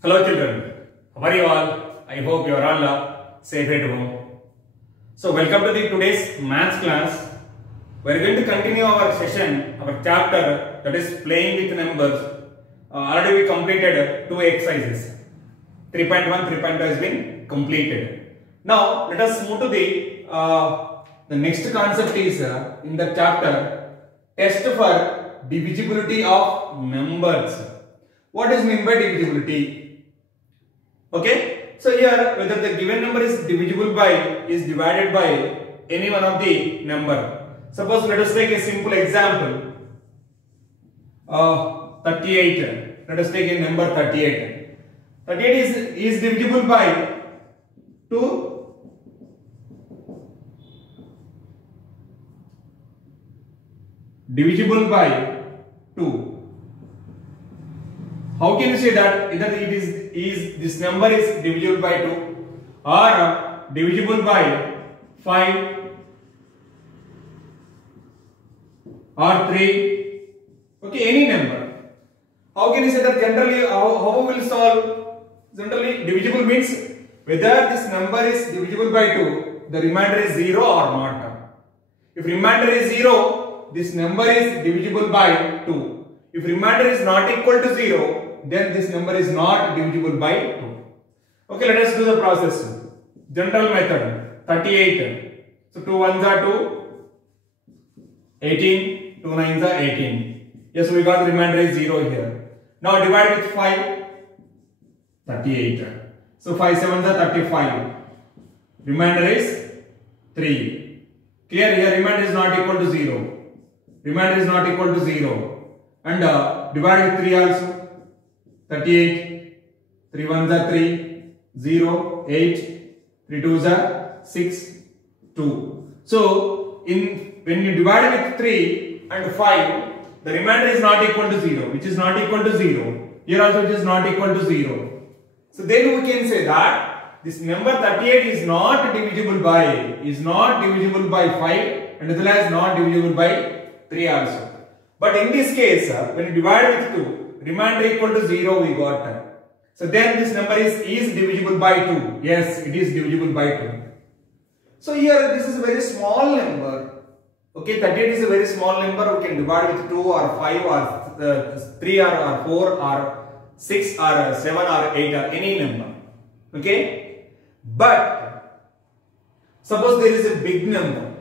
Hello children, how are you all? I hope you are all safe at home. So welcome to the today's maths class. We are going to continue our session, our chapter that is playing with numbers. Already we completed two exercises. 3.1, 3.2 has been completed. Now let us move to the next concept is in the chapter test for divisibility of numbers. What is meant by divisibility? Okay, so here whether the given number is divisible by, is divided by any one of the number. Suppose let us take a simple example. 38. Let us take a number 38. 38 is divisible by 2. Divisible by 2. How can you say that either it is this number is divisible by 2 or divisible by 5 or 3? Okay, any number. How can you say that generally? How we will solve? Generally, divisible means whether this number is divisible by 2, the remainder is 0 or not. If remainder is 0, this number is divisible by 2. If remainder is not equal to 0, then this number is not divisible by 2. Okay, let us do the process. General method 38. So 2 ones are 2, 18, 2 nines are 18. Yes, we got the remainder is 0 here. Now divide with 5, 38. So 5 sevens are 35. Remainder is 3. Clear? Here remainder is not equal to 0. Remainder is not equal to 0. And divide with 3 also. 38, 3 ones are 3, 0, 8, 3 twos are 6, 2. So, when you divide with 3 and 5, the remainder is not equal to 0, which is not equal to 0. Here also it is not equal to 0. So, then we can say that this number 38 is not divisible by 5 and as well as not divisible by 3 also. But in this case, when you divide with 2, remainder equal to 0 we got. So then this number is divisible by 2. Yes, it is divisible by 2. So here this is a very small number. Okay, 38 is a very small number. We can divide with 2 or 5 or 3 or 4 or 6 or 7 or 8 or any number. Okay. But suppose there is a big number.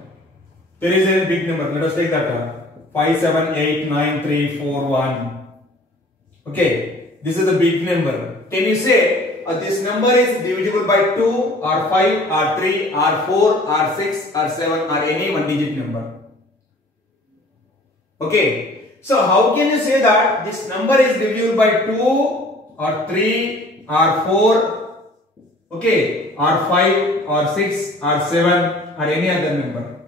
There is a big number. Let us take that 5, 7, 8, 9, 3, 4, 1. Okay, this is a big number. Can you say this number is divisible by 2 or 5 or 3 or 4 or 6 or 7 or any one digit number? Okay, so how can you say that this number is divisible by 2 or 3 or 4, okay, or 5 or 6 or 7 or any other number?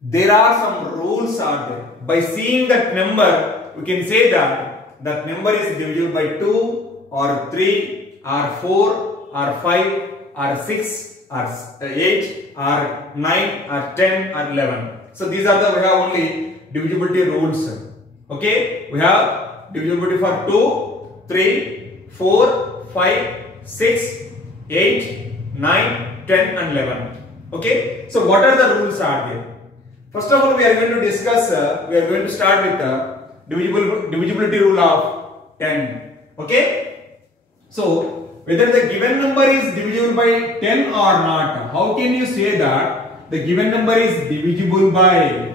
There are some rules are there. By seeing that number, we can say that that number is divisible by 2 or 3 or 4 or 5 or 6 or 8 or 9 or 10 or 11. So these are we have only divisibility rules. Okay, we have divisibility for 2, 3, 4, 5, 6, 8, 9, 10 and 11. Okay, so what are the rules are there? First of all, we are going to discuss, we are going to start with the divisibility rule of 10. Okay, so whether the given number is divisible by 10 or not, how can you say that the given number is divisible by,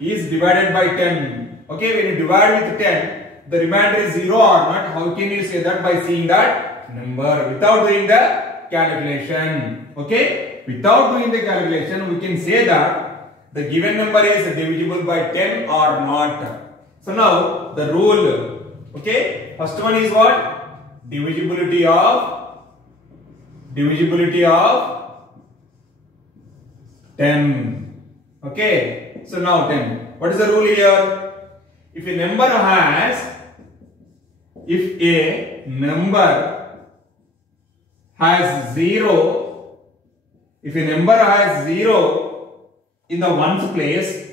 is divided by 10? Okay, when you divide with 10, the remainder is 0 or not. How can you say that? By seeing that number without doing the calculation. Okay, without doing the calculation, we can say that the given number is divisible by 10 or not. So now the rule, okay, first one is what? Divisibility of 10. Okay, so now 10. What is the rule here? If a number has 0, if a number has 0 in the ones place,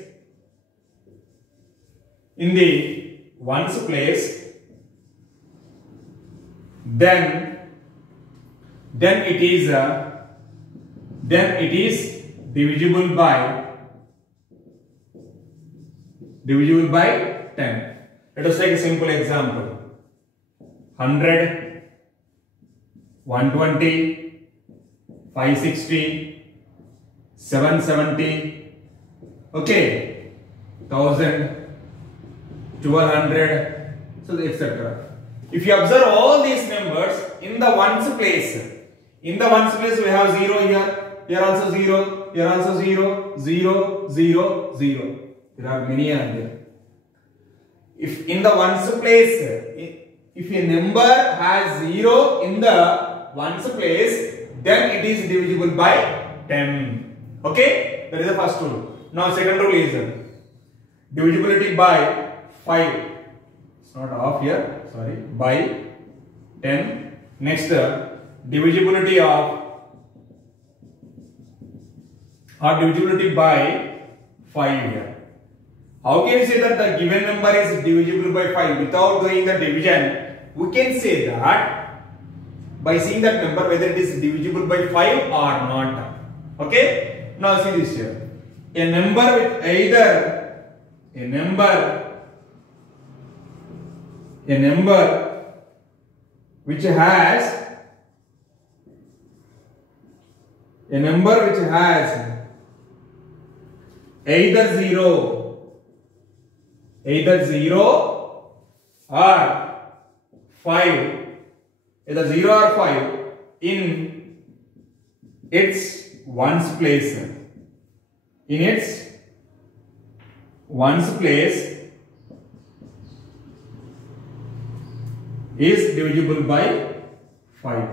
then it is divisible by 10. Let us take a simple example. 100, 120, 560, 770, okay, 1000, 1200, so etc. If you observe all these numbers in the ones place we have 0 here also 0, here also 0, 0, 0, 0. There are many are there. If in the ones place, if a number has 0 in the ones place, then it is divisible by 10. Okay, that is the first rule. Now second rule is divisibility by 5. It's not off here, sorry, by 10. Next, divisibility by 5 here. How can you say that the given number is divisible by 5 without doing the division? We can say that by seeing that number whether it is divisible by 5 or not. Okay? Now see this here. A number with either a number which has either 0 or 5, either 0 or 5 in its ones place. In its ones place is divisible by 5.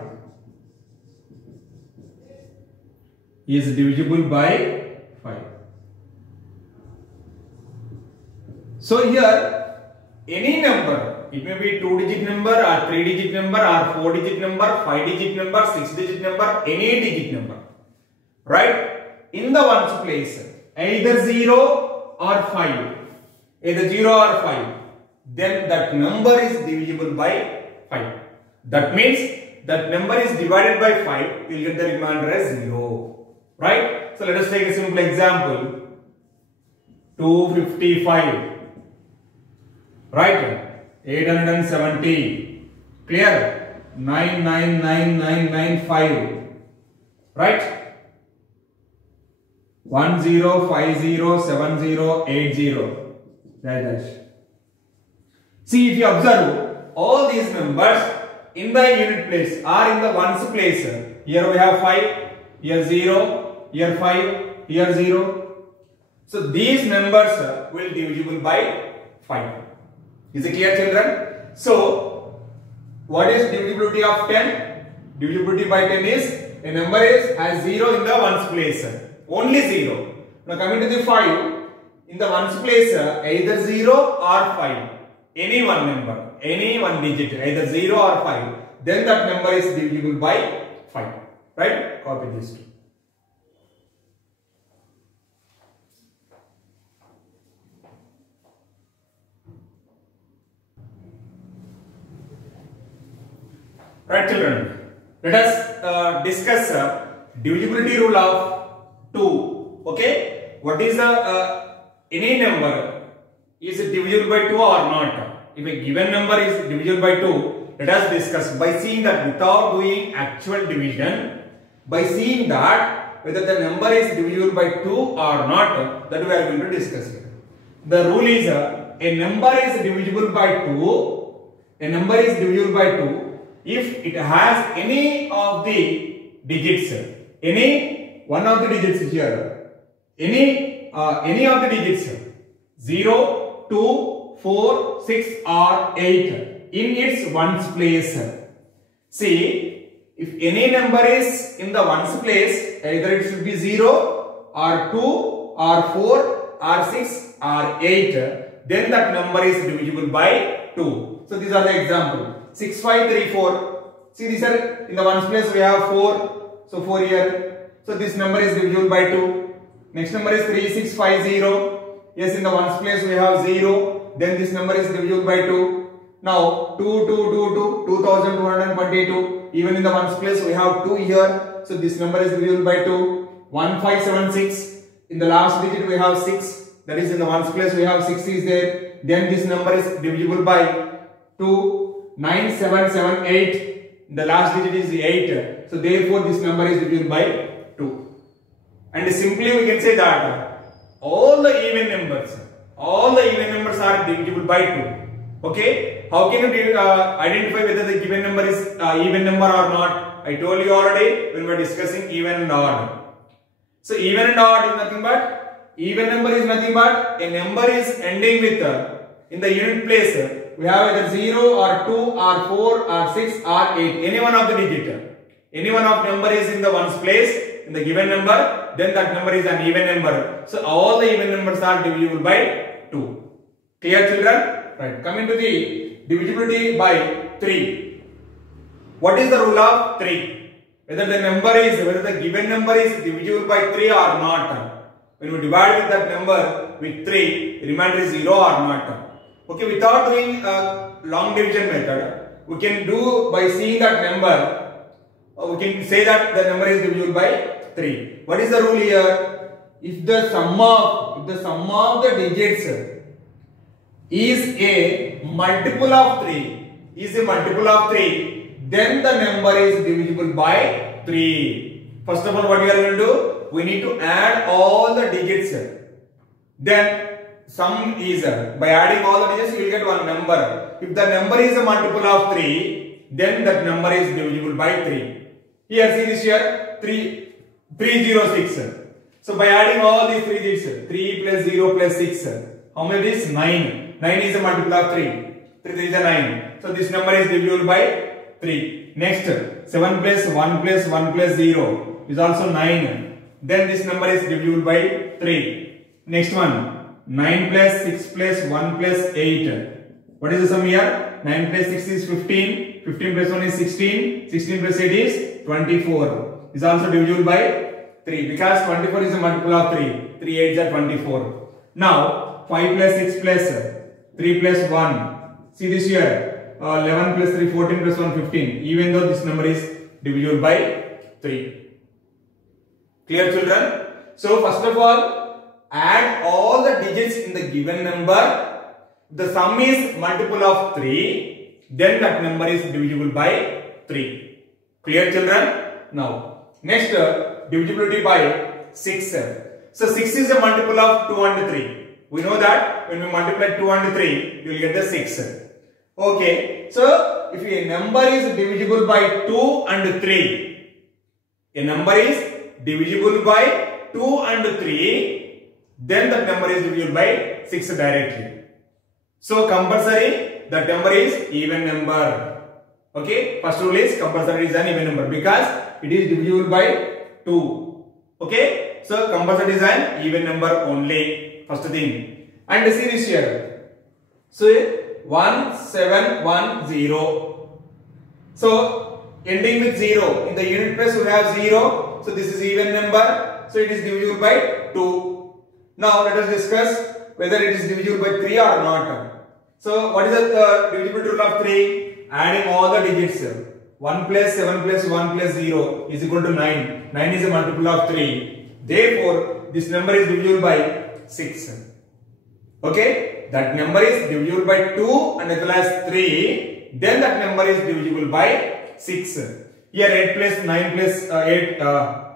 Is divisible by 5. So here any number, it may be 2-digit number or 3-digit number or 4-digit number, 5-digit number, 6-digit number, any digit number, right? In the ones place, either 0 or 5, either 0 or 5, then that number is divisible by 5. That means that number is divided by 5, you will get the remainder as 0, right? So let us take a simple example. 255. Right, 870, clear, 99995, right, 10507080, dash. See, if you observe all these numbers in the unit place or in the ones place, here we have 5, here 0, here 5, here 0. So these numbers will divisible by 5. Is it clear, children? So, what is divisibility of 10? Divisibility by 10 is a number has 0 in the ones place. Only 0. Now coming to the 5, in the ones place, either 0 or 5. Any one number, any one digit, either 0 or 5. Then that number is divisible by 5. Right? Copy this two. Right, children, let us discuss divisibility rule of 2. Okay, what is any number is divisible by 2 or not? If a given number is divisible by 2, let us discuss by seeing that without doing actual division, by seeing that whether the number is divisible by 2 or not, that we are going to discuss here. The rule is a number is divisible by 2. A number is divisible by 2 if it has any of the digits, any one of the digits here, any of the digits 0, 2, 4, 6 or 8 in its ones place. See, if any number is in the ones place, either it should be 0 or 2 or 4 or 6 or 8, then that number is divisible by 2. So these are the example. 6534. See, these are in the ones place we have 4. So 4 here. So this number is divisible by 2. Next number is 3650. Yes, in the ones place we have 0. Then this number is divisible by 2. Now 2222, even in the ones place we have 2 here, so this number is divisible by 2. 1576, in the last digit we have 6, that is in the ones place we have 6 is there, then this number is divisible by 2. 9778, the last digit is 8, so therefore this number is divisible by 2. And simply we can say that all the even numbers are divisible by 2. Okay, how can you identify whether the given number is even number or not? I told you already when we were discussing even and odd. So even and odd is nothing but, even number is nothing but a number is ending with in the unit place we have either 0 or 2 or 4 or 6 or 8, any one of the digit. Any one of number is in the ones place in the given number, then that number is an even number. So all the even numbers are divisible by 2. Clear, children? Right. Coming to the divisibility by 3. What is the rule of 3? Whether the given number is divisible by 3 or not. When we divide with that number with 3, the remainder is 0 or not. Okay, without doing a long division method, we can do by seeing that number. We can say that the number is divisible by 3. What is the rule here? If the sum of the digits is a multiple of 3, then the number is divisible by 3. First of all, what we are going to do? We need to add all the digits. Then sum is, by adding all the digits you will get one number. If the number is a multiple of 3, then that number is divisible by 3. Here see this here, 306. So by adding all these 3 digits, 3 plus 0 plus 6, how many is 9? 9 is a multiple of 3. 3 is a 9. So this number is divisible by 3. Next, 7 plus 1 plus 1 plus 0 is also 9. Then this number is divisible by 3. Next one, 9 plus 6 plus 1 plus 8. What is the sum here? 9 plus 6 is 15. 15 plus 1 is 16. 16 plus 8 is 24. Is also divisible by 3 because 24 is a multiple of 3. 3 8s are 24. Now 5 plus 6 plus 3 plus 1. See this here. 11 plus 3, 14 plus 1, 15. Even though this number is divisible by 3. Clear, children? So first of all, add all the digits in the given number. The sum is multiple of 3. Then that number is divisible by 3. Clear, children? Now, next divisibility by 6. So 6 is a multiple of 2 and 3. We know that when we multiply 2 and 3, you will get the 6. Okay. So if a number is divisible by 2 and 3, a number is divisible by 2 and 3, then that number is divisible by 6 directly. So compulsory that number is even number. Okay, first rule is compulsory is an even number because it is divisible by 2. Okay, so compulsory is an even number only. First thing. And see this here. So 1710. So ending with 0. In the unit place we have 0. So this is even number. So it is divisible by 2. Now let us discuss whether it is divisible by 3 or not. So what is the divisibility rule of 3? Adding all the digits. 1 plus 7 plus 1 plus 0 is equal to 9. 9 is a multiple of 3. Therefore, this number is divisible by 6. Okay, that number is divisible by 2 and as well as 3. Then that number is divisible by 6. Here 8 plus 9 plus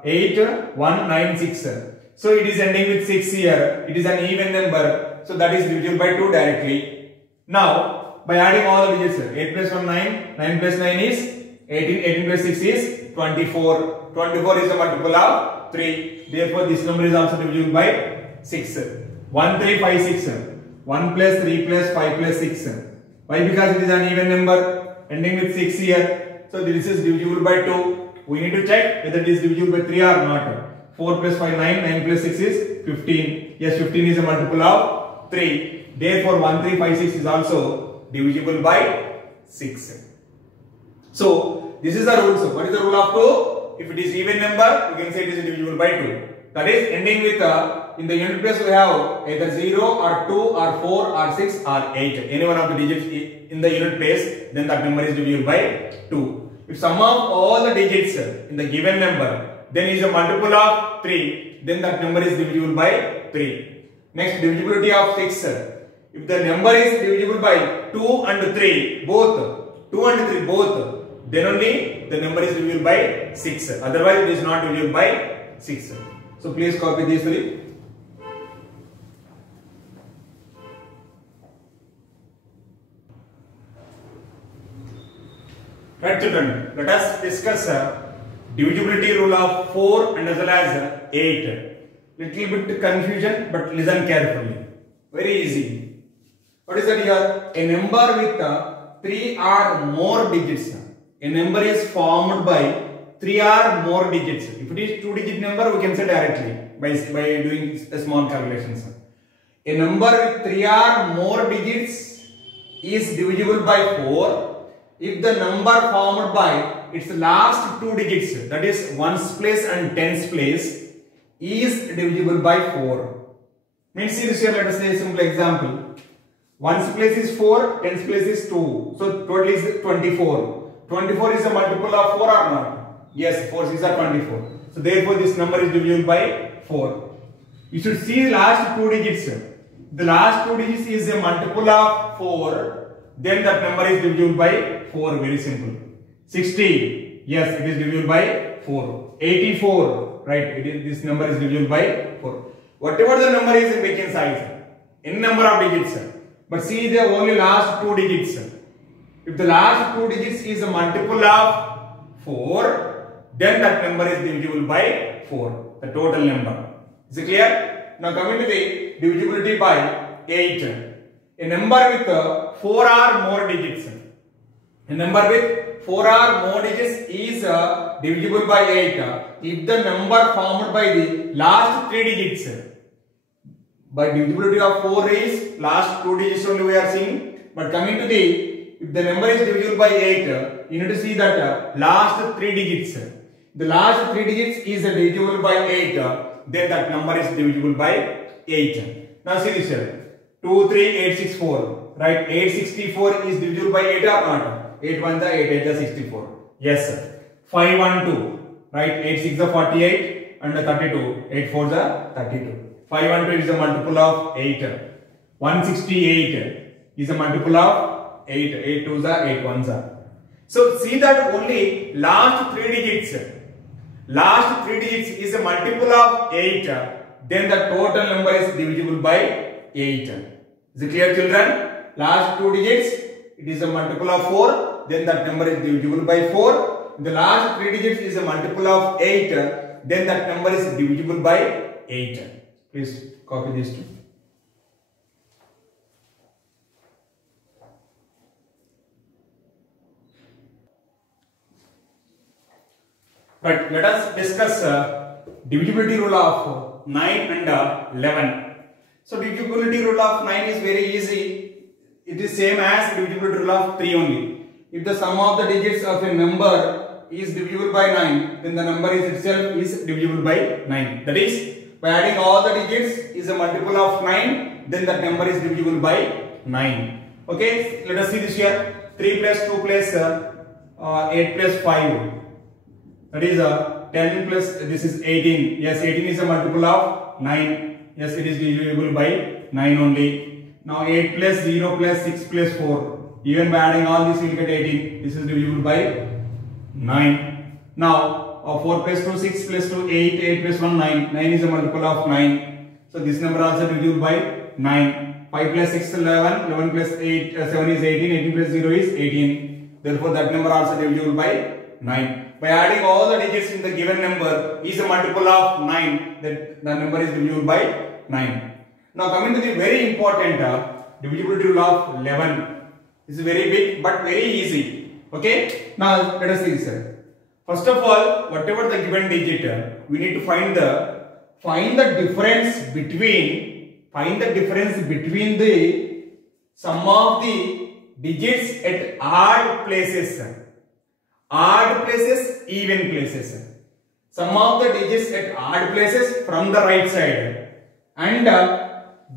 8, 1, 9, 6. So it is ending with 6 here. It is an even number. So that is divisible by 2 directly. Now, by adding all the digits, 8 plus 1, 9. 9 plus 9 is 18. 18 plus 6 is 24. 24 is a multiple of 3. Therefore, this number is also divisible by 6. 1, 3, 5, 6. 1 plus 3 plus 5 plus 6. Why? Because it is an even number ending with 6 here. So this is divisible by 2. We need to check whether it is divisible by 3 or not. 4 plus 5, 9. 9 plus 6 is 15. Yes, 15 is a multiple of 3. Therefore, 1, 3, 5, 6 is also divisible by 6. So this is the rule. So what is the rule of 2? If it is even number, we can say it is divisible by 2. That is ending with in the unit place we have either 0 or 2 or 4 or 6 or 8. Any one of the digits in the unit place, then that number is divisible by 2. If sum of all the digits in the given number, then is a multiple of 3, then that number is divisible by 3. Next, divisibility of 6. If the number is divisible by 2 and 3 both, 2 and 3 both, then only the number is divisible by 6. Otherwise, it is not divisible by 6. So please copy these three. Right children, let us discuss divisibility rule of 4 and as well as 8. Little bit confusion, but listen carefully. Very easy. What is that here? A number with 3 or more digits. A number is formed by 3 or more digits. If it is 2-digit number, we can say directly by doing a small calculations. A number with 3 or more digits is divisible by 4 if the number formed by its last 2 digits, that is ones place and tens place, is divisible by 4. Means see this here, let us say a simple example. Ones place is 4, tens place is 2. So total is 24. 24 is a multiple of 4 or not? Yes, 4 6 are 24. So therefore this number is divisible by 4. You should see the last 2 digits. The last 2 digits is a multiple of 4. Then that number is divisible by 4. Very simple. 60. Yes, it is divisible by 4. 84. Right. This number is divisible by 4. Whatever the number is in vacant size, n number of digits. But see the only last 2 digits. If the last 2 digits is a multiple of 4, then that number is divisible by 4. The total number. Is it clear? Now coming to the divisibility by 8. A number with 4 or more digits. A number with 4 or more digits is divisible by 8 if the number formed by the last 3 digits. By divisibility of 4 is last 2 digits only we are seeing. But coming to the, if the number is divisible by 8, you need to see that last 3 digits. The last 3 digits is divisible by 8, then that number is divisible by 8. Now see this here. 2, 3, 8, 6, 4. Right? 864 is divisible by 8 or not? 8 1 the 8 8 the 64. Yes sir. 5 1 2. Right? 8 6 the 48 and the 32. 8 4 the 32. 5 1 2 is a multiple of 8. 168 is a multiple of 8. 8 2 the 8 1 the. So see that only last 3 digits. Last 3 digits is a multiple of 8. Then the total number is divisible by 8. Is it clear children? Last 2 digits, it is a multiple of 4. Then that number is divisible by 4. The last 3 digits is a multiple of 8. Then that number is divisible by 8. Please copy these two. Right, let us discuss divisibility rule of 9 and 11. So divisibility rule of 9 is very easy. It is same as divisibility rule of 3 only. If the sum of the digits of a number is divisible by 9, then the number itself is divisible by 9. That is, by adding all the digits is a multiple of 9, then that number is divisible by 9. Okay, let us see this here. 3 plus 2 plus 8 plus 5. That is 10 plus, this is 18. Yes, 18 is a multiple of 9. Yes, it is divisible by 9 only. Now 8 plus 0 plus 6 plus 4. Even by adding all this, you will get 18. This is divisible by 9. Now 4 plus 2, 6 plus 2, 8. 8 plus 1, 9. 9 is a multiple of 9. So this number also divisible by 9. 5 plus 6, 11. 11 plus 8, 7 is 18. 18 plus 0 is 18. Therefore, that number also divisible by 9. By adding all the digits in the given number is a multiple of 9, that the number is divisible by 9. Now coming to the very important divisibility rule of 11. This is very big but very easy. Okay. Now let us see this. First of all, whatever the given digit, we need to find the difference between the sum of the digits at odd places. Odd places, even places. Sum of the digits at odd places from the right side and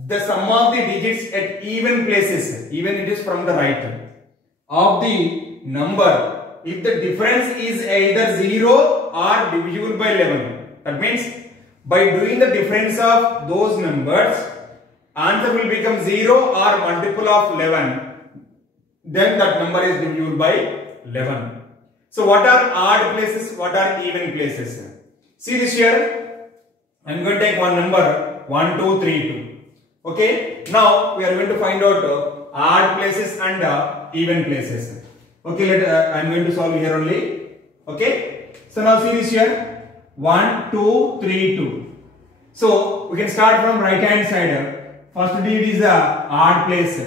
the sum of the digits at even places, even it is from the right, of the number, if the difference is either 0 or divisible by 11. That means by doing the difference of those numbers, answer will become 0 or multiple of 11. Then that number is divisible by 11. So what are odd places? What are even places? See this here. I am going to take one number 1, 2, 3, 2. Okay. Now we are going to find out odd places and even places. Okay. I am going to solve here only. Okay. So now see this here. 1, 2, 3, 2. So we can start from right hand side. First digit is odd place.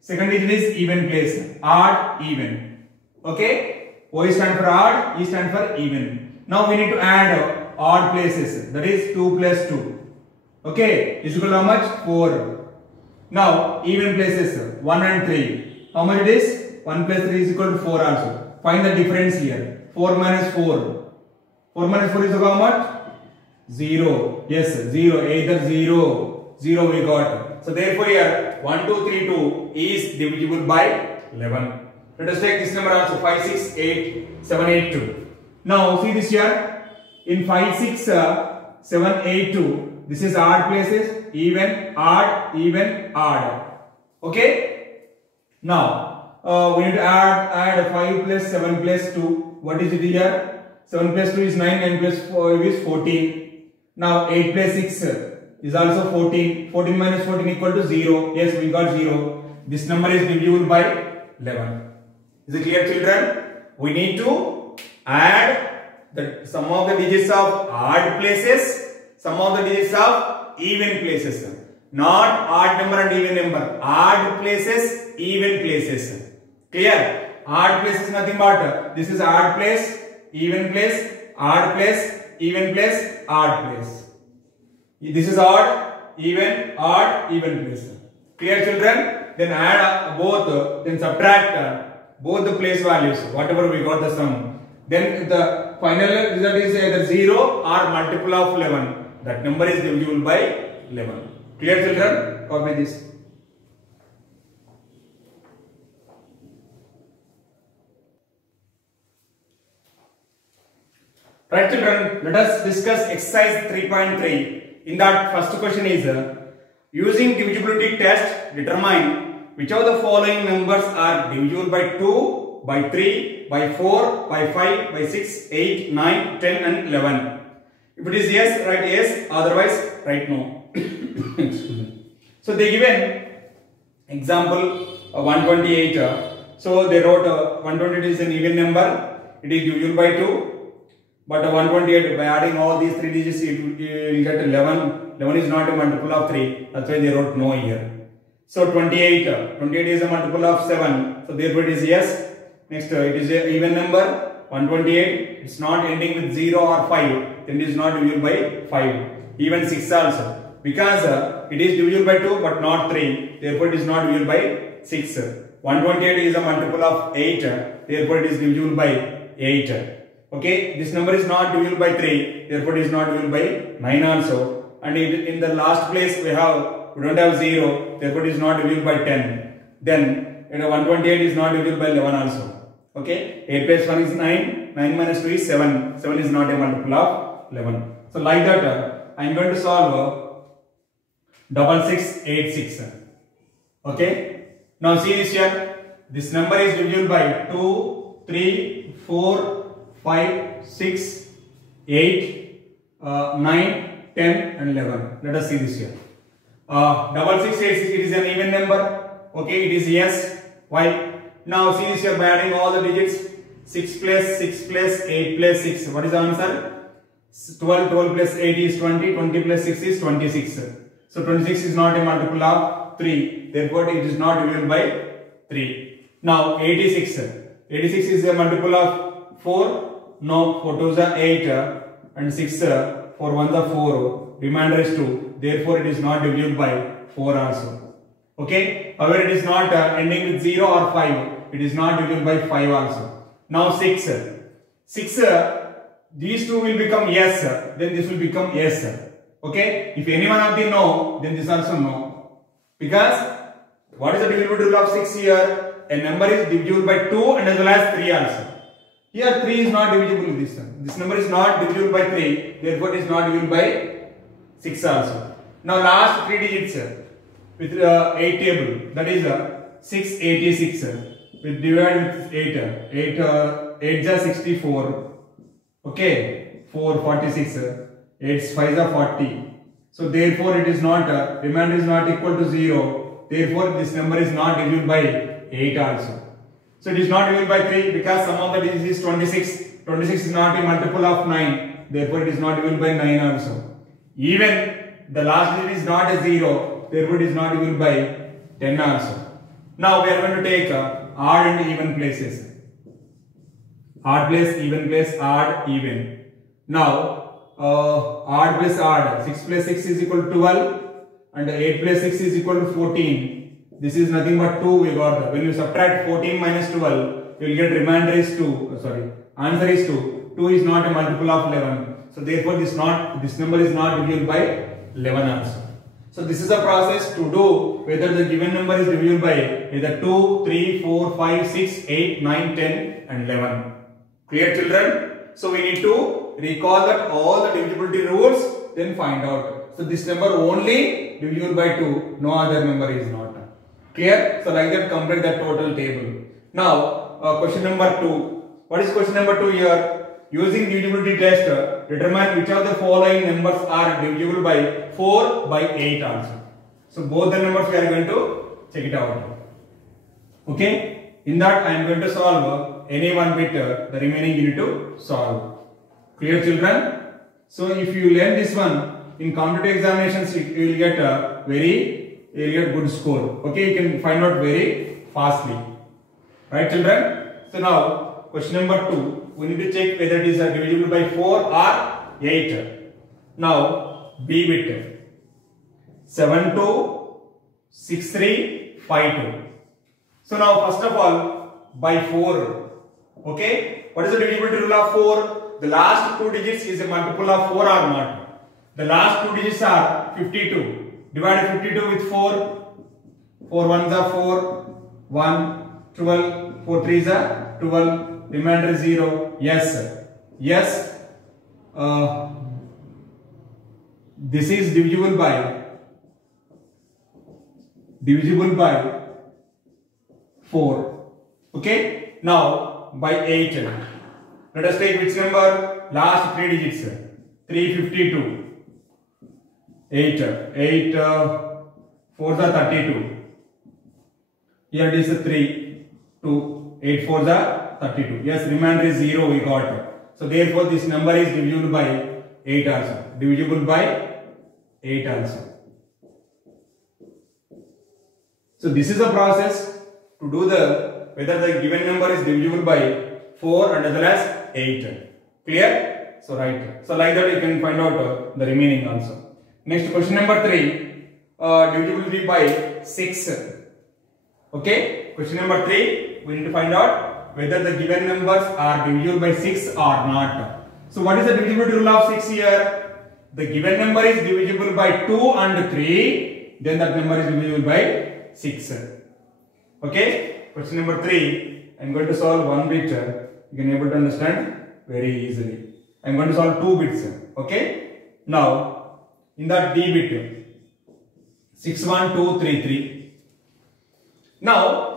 Second digit is even place. Odd, even. Okay. O stand for odd, E stand for even. Now we need to add odd places. That is 2 plus 2. Okay. Is equal to how much? 4. Now even places 1 and 3. How much it is? 1 plus 3 is equal to 4 also. Find the difference here. 4 minus 4. 4 minus 4 is equal to how much? 0. Yes, 0. Either 0. 0 we got. So therefore here 1, 2, 3, 2 is divisible by 11. Let us take this number also 5, 6, 8, 7, 8, 2. Now see this here. In 5, 6, 7, 8, 2. This is odd places. Even, odd, even, odd. Okay. Now we need to add 5 plus 7 plus 2. What is it here? 7 plus 2 is 9. 9 plus 5 is 14. Now 8 plus 6 is also 14. 14 minus 14 equal to 0. Yes, we got 0. This number is divisible by 11. Is it clear, children? We need to add the sum of the digits of odd places, sum of the digits of even places. Not odd number and even number. Odd places, even places. Clear? Odd place is nothing but this is odd place, even place, odd place, even place, odd place. This is odd, even place. Clear, children? Then add both, then subtract both the place values, whatever we got the sum. Then the final result is either 0 or multiple of 11. That number is divisible by 11. Clear, children? Copy this. Right, children, let us discuss exercise 3.3. In that first question is using divisibility test, determine which of the following numbers are divisible by 2, by 3, by 4, by 5, by 6, 8, 9, 10 and 11. If it is yes, write yes, otherwise write no. So they given example 128. So they wrote 128 is an even number. It is divisible by 2. But 128, by adding all these 3 digits, you will get 11. 11 is not a multiple of 3. That's why they wrote no here. So 28. 28 is a multiple of 7. So therefore it is yes. Next, it is an even number. 128. It's not ending with 0 or 5. Then it is not divisible by 5. Even 6 also. Because it is divisible by 2 but not 3. Therefore it is not divisible by 6. 128 is a multiple of 8. Therefore it is divisible by 8. Okay, this number is not divisible by 3, therefore it is not divisible by 9 also. And in the last place we don't have 0, therefore it is not divisible by 10. Then 128 is not divisible by 11 also. Okay, 8 plus 1 is 9, 9 minus 2 is 7, 7 is not a multiple of 11. So like that I am going to solve 6686. Okay, now see this here, this number is divisible by 2, 3, 4, 5, 6, 8, 9, 10 and 11. Let us see this here. 6686, it is an even number. Okay, it is yes. Why? Now see this here, by adding all the digits. 6 plus 6 plus 8 plus 6. What is the answer? 12, 12 plus 8 is 20. 20 plus 6 is 26. So 26 is not a multiple of 3. Therefore it is not divisible by 3. Now 86. 86 is a multiple of 4. No, 4 2s are 8 and 6 4 1s are 4. Remainder is 2. Therefore it is not divisible by 4 also. Okay. However, it is not ending with 0 or 5. It is not divisible by 5 also. Now 6. 6. These two will become yes. Then this will become yes. Okay, if any one of them no, then this also no. Because what is the divisibility rule of 6 here? A number is divisible by 2 and as well as 3 also. Here 3 is not divisible with this one. This number is not divisible by 3, therefore it is not divisible by 6 also. Now last 3 digits with 8 table, that is 686 with divided with 8. 8 is 64. Okay, 4 46. 8 5 is 40. So therefore it is not remainder is not equal to 0. Therefore this number is not divisible by 8 also. So it is not divisible by 3 because sum of the digits is 26. 26 is not a multiple of 9. Therefore it is not divisible by 9 also. Even the last digit is not a 0. Therefore it is not divisible by 10 also. Now we are going to take odd and even places. Odd place, even place, odd, even. Now odd plus odd, 6 plus 6 is equal to 12 and 8 plus 6 is equal to 14. This is nothing but 2 we got. When you subtract 14 minus 12, you will get remainder is 2. Answer is 2. 2 is not a multiple of 11. So therefore this number is not divisible by 11 also. So this is a process to do whether the given number is divisible by either 2, 3, 4, 5, 6, 8, 9, 10 and 11. Clear children? So we need to recall that all the divisibility rules, then find out. So this number only divisible by 2, no other number is not. Clear? So like that complete the total table. Now question number 2. What is question number 2 here? Using divisibility test, determine which of the following numbers are divisible by 4 by 8 also. So both the numbers we are going to check it out. Okay? In that I am going to solve any one bit, the remaining you need to solve. Clear children? So if you learn this one, in competitive examinations you will get a good score. Okay, you can find out very fastly. Right children? So now question number 2. We need to check whether it is divisible by 4 or 8. Now B bit 726352. So now first of all by 4. Okay, what is the divisibility rule of 4? The last 2 digits is a multiple of 4 or not. The last 2 digits are 52. Divide 52 with 4. 4 ones are 4. 1, 12. 4 threes are 12. Remainder is 0. Yes. Yes. This is divisible by 4. Okay. Now by 8. Let us take which number? Last 3 digits. 352. 8. 8 4s are 32. Here it is 3. 2. 8 4s are 32. Yes, remainder is 0 we got. So therefore this number is divisible by 8 also. Divisible by 8 also. So this is a process to do whether the given number is divisible by 4 and as well as 8. Clear? So right. So like that you can find out the remaining also. Next question number 3. Divisibility by 6. Okay. Question number 3. We need to find out whether the given numbers are divisible by 6 or not. So what is the divisibility rule of 6 here? The given number is divisible by 2 and 3. Then that number is divisible by 6. Okay. Question number 3. I am going to solve one bit. You can able to understand very easily. I am going to solve 2 bits. Okay. Now in that D bit 61233. Now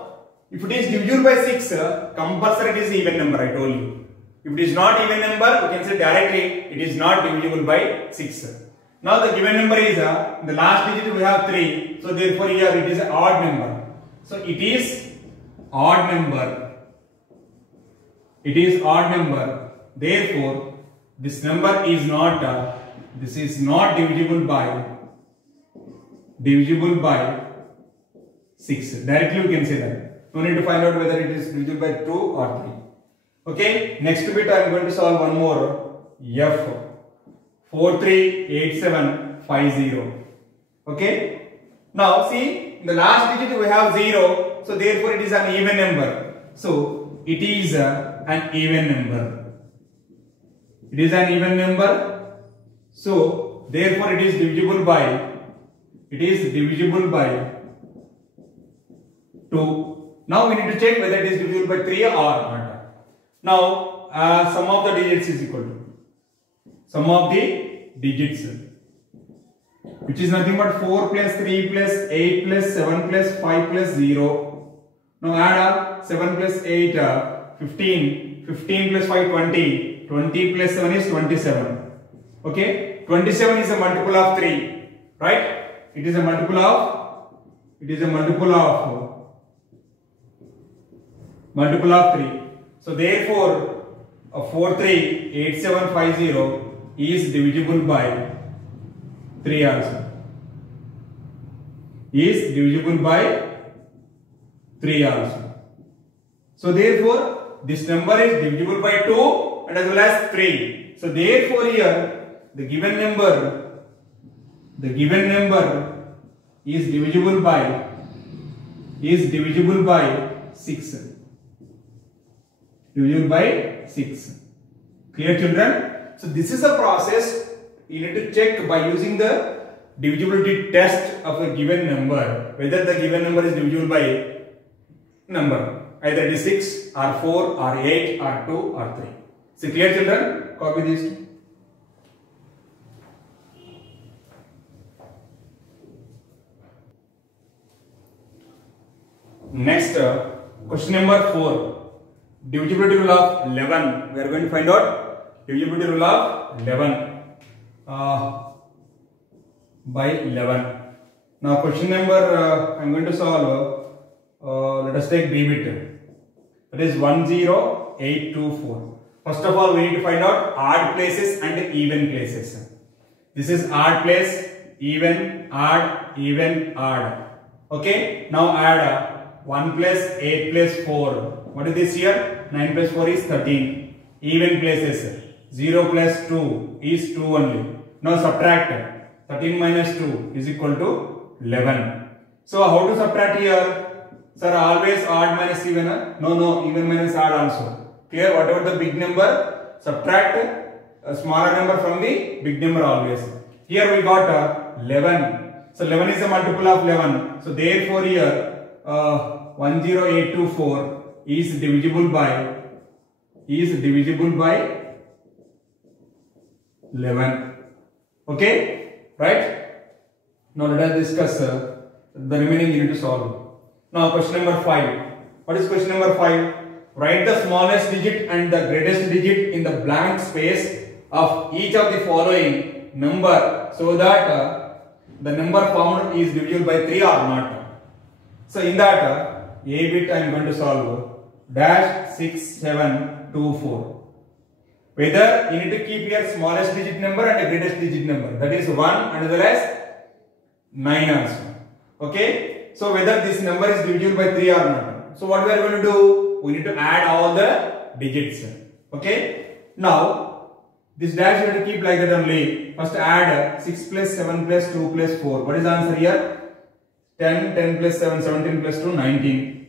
if it is divisible by 6, compulsory it is even number, I told you. If it is not even number, we can say directly it is not divisible by 6. Now the given number is in the last digit we have 3, so therefore here it is an odd number. So it is odd number. It is odd number. Therefore this number is not this is not divisible by 6. Directly we can say that. No need to find out whether it is divisible by 2 or 3. Okay. Next bit I am going to solve one more. F 438750. Okay. Now see, in the last digit we have 0. So therefore it is an even number. So it is an even number. It is an even number. So therefore it is divisible by 2. Now we need to check whether it is divisible by 3 or not. Now sum of the digits is equal to sum of the digits, which is nothing but 4 plus 3 plus 8 plus 7 plus 5 plus 0. Now add up 7 plus 8 15, 15 plus 5 20, 20 plus 7 is 27. Okay, 27 is a multiple of 3, right? It is a multiple of 3. So therefore 438750 is divisible by 3 also. Is divisible by 3 also. So therefore this number is divisible by 2 and as well as 3. So therefore here the given number is divisible by 6. Divisible by 6. Clear, children? So this is a process you need to check by using the divisibility test of a given number, whether the given number is divisible by number, either it is 6 or 4 or 8 or 2 or 3. So clear, children? Copy these two. Next, question number 4. Divisibility rule of 11. We are going to find out divisibility rule of 11 by 11. Now, question number I am going to solve. Let us take B bit. That is 10824. First of all, we need to find out odd places and even places. This is odd place, even, odd, even, odd. Okay. Now add 1 plus 8 plus 4. What is this here? 9 plus 4 is 13. Even places. 0 plus 2 is 2 only. Now subtract. 13 minus 2 is equal to 11. So how to subtract here? Sir, always odd minus even? No, even minus odd also. Clear? Whatever the big number, subtract a smaller number from the big number always. Here we got 11. So 11 is a multiple of 11. So therefore here 10824 is divisible by 11. Okay, right? Now let us discuss the remaining you need to solve. Now question number 5. What is question number 5? Write the smallest digit and the greatest digit in the blank space of each of the following number so that the number found is divisible by 3 or not. So in that A bit I am going to solve dash 6724. Whether you need to keep your smallest digit number and the greatest digit number, that is 1 and as well as 9 also. Okay. So whether this number is divisible by 3 or not. So what we are going to do? We need to add all the digits. Okay. Now this dash we have to keep like that only. First add 6 plus 7 plus 2 plus 4. What is the answer here? 10, 10 plus 7, 17 plus 2, 19.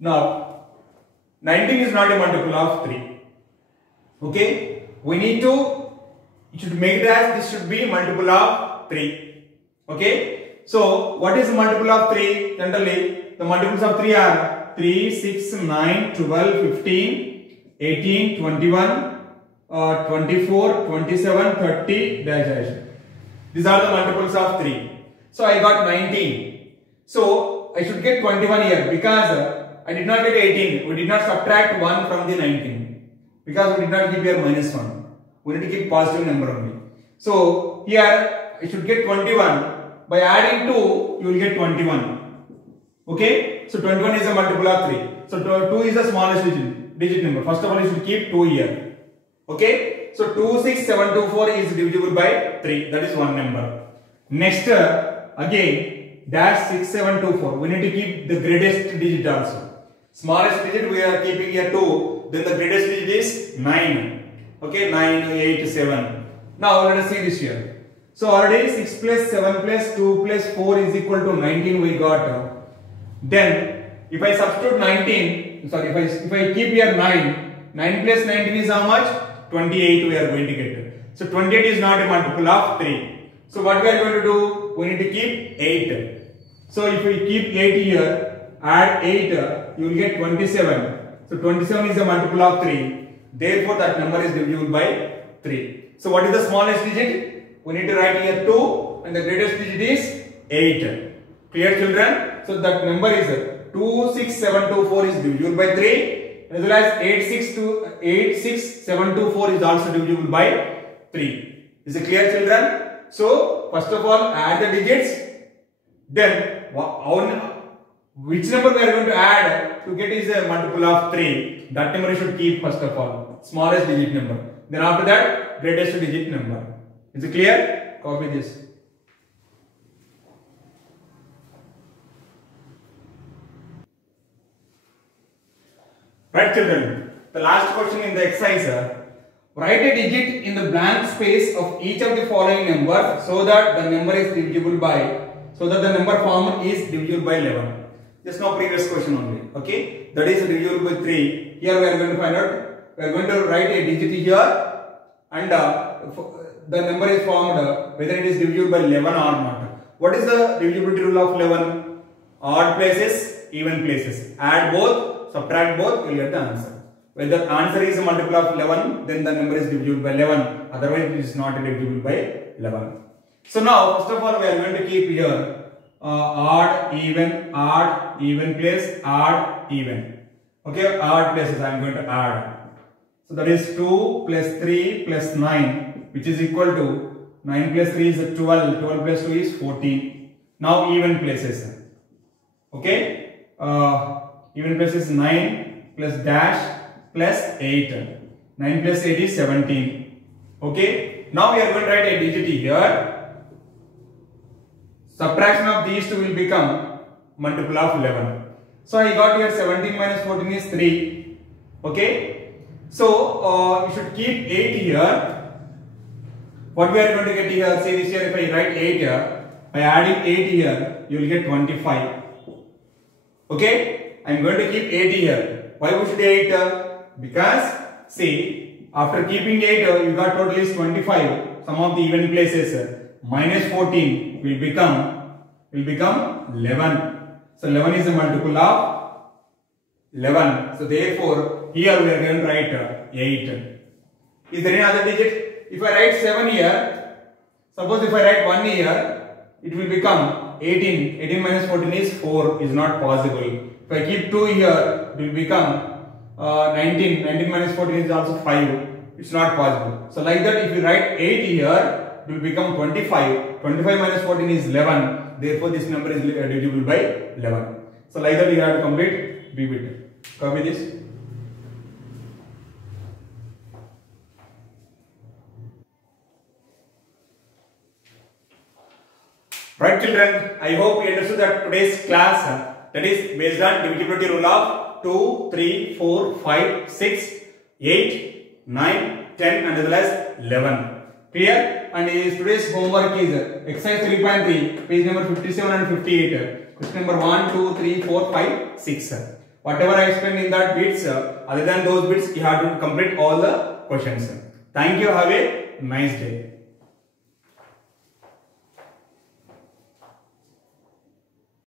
Now, 19 is not a multiple of 3. Okay? We need to, you should make it as this should be multiple of 3. Okay? So, what is the multiple of 3? Generally, the multiples of 3 are 3, 6, 9, 12, 15, 18, 21, 24, 27, 30, dash, dash. These are the multiples of 3. So, I got 19. So, I should get 21 here because I did not get 18. We did not subtract 1 from the 19 because we did not give here minus 1. We need to keep positive number only. So, here I should get 21. By adding 2, you will get 21. Okay? So, 21 is a multiple of 3. So, 2 is the smallest digit number. First of all, you should keep 2 here. Okay? So, 26724 is divisible by 3. That is one number. Next, again, dash 6724. We need to keep the greatest digit also. Smallest digit we are keeping here 2. Then the greatest digit is 9. Okay, 9, 8, 7. Now let us see this here. So already 6 plus 7 plus 2 plus 4 is equal to 19 we got. Then if I substitute 19, sorry, if I keep here 9, 9 plus 19 is how much? 28 we are going to get. So 28 is not a multiple of 3. So what we are going to do? We need to keep 8. So if we keep 8 here, add 8, you will get 27. So 27 is a multiple of 3. Therefore that number is divisible by 3. So what is the smallest digit? We need to write here 2 and the greatest digit is 8. Clear, children? So that number is 26724 is divisible by 3, as well as 86724 is also divisible by 3. Is it clear, children? So first of all add the digits, then which number we are going to add to get is a multiple of 3. That number you should keep first of all, smallest digit number. Then after that, greatest digit number. Is it clear? Copy this. Right, children. The last question in the exercise. Write a digit in the blank space of each of the following numbers so that the number is divisible by, so that the number formed is divisible by 11. Just now previous question only. Okay, that is divisible by 3. Here we are going to find out. We are going to write a digit here and the number is formed whether it is divisible by 11 or not. What is the divisibility rule of 11? Odd places, even places. Add both, subtract both, you will get the answer. Whether the answer is a multiple of 11, then the number is divisible by 11. Otherwise, it is not divisible by 11. So now, first of all, we are going to keep here odd, even place, odd, even. Okay, odd places I am going to add. So that is 2 plus 3 plus 9, which is equal to 9 plus 3 is 12. 12 plus 2 is 14. Now even places. Okay, even places 9 plus dash plus 8. 9 plus 8 is 17. Okay, now we are going to write a digit here. Subtraction of these two will become multiple of 11. So I got here 17 minus 14 is 3. Okay, so you should keep 8 here. What we are going to get here? See this here, if I write 8 here, by adding 8 here, you will get 25. Okay, I am going to keep 8 here. Why we should 8? Because see, after keeping 8, you got total is 25. Some of the even places minus 14 will become 11. So 11 is a multiple of 11. So therefore, here we are going to write 8. Is there any other digit? If I write 7 here, suppose if I write 1 here, it will become 18. 18 minus 14 is 4. Is not possible. If I keep 2 here, it will become 19. 19 minus 14 is also 5. It's not possible. So like that, if you write 8 here, it will become 25. 25 minus 14 is 11. Therefore, this number is divisible by 11. So like that, you have to complete B bit. Copy this. Right, children, I hope you understood that today's class that is based on divisibility rule of 2, 3, 4, 5, 6, 8, 9, 10 and as well as 11. Clear? And today's homework is exercise 3.3, page number 57 and 58. Question number 1, 2, 3, 4, 5, 6. Whatever I explained in that bits, other than those bits, you have to complete all the questions. Thank you. Have a nice day.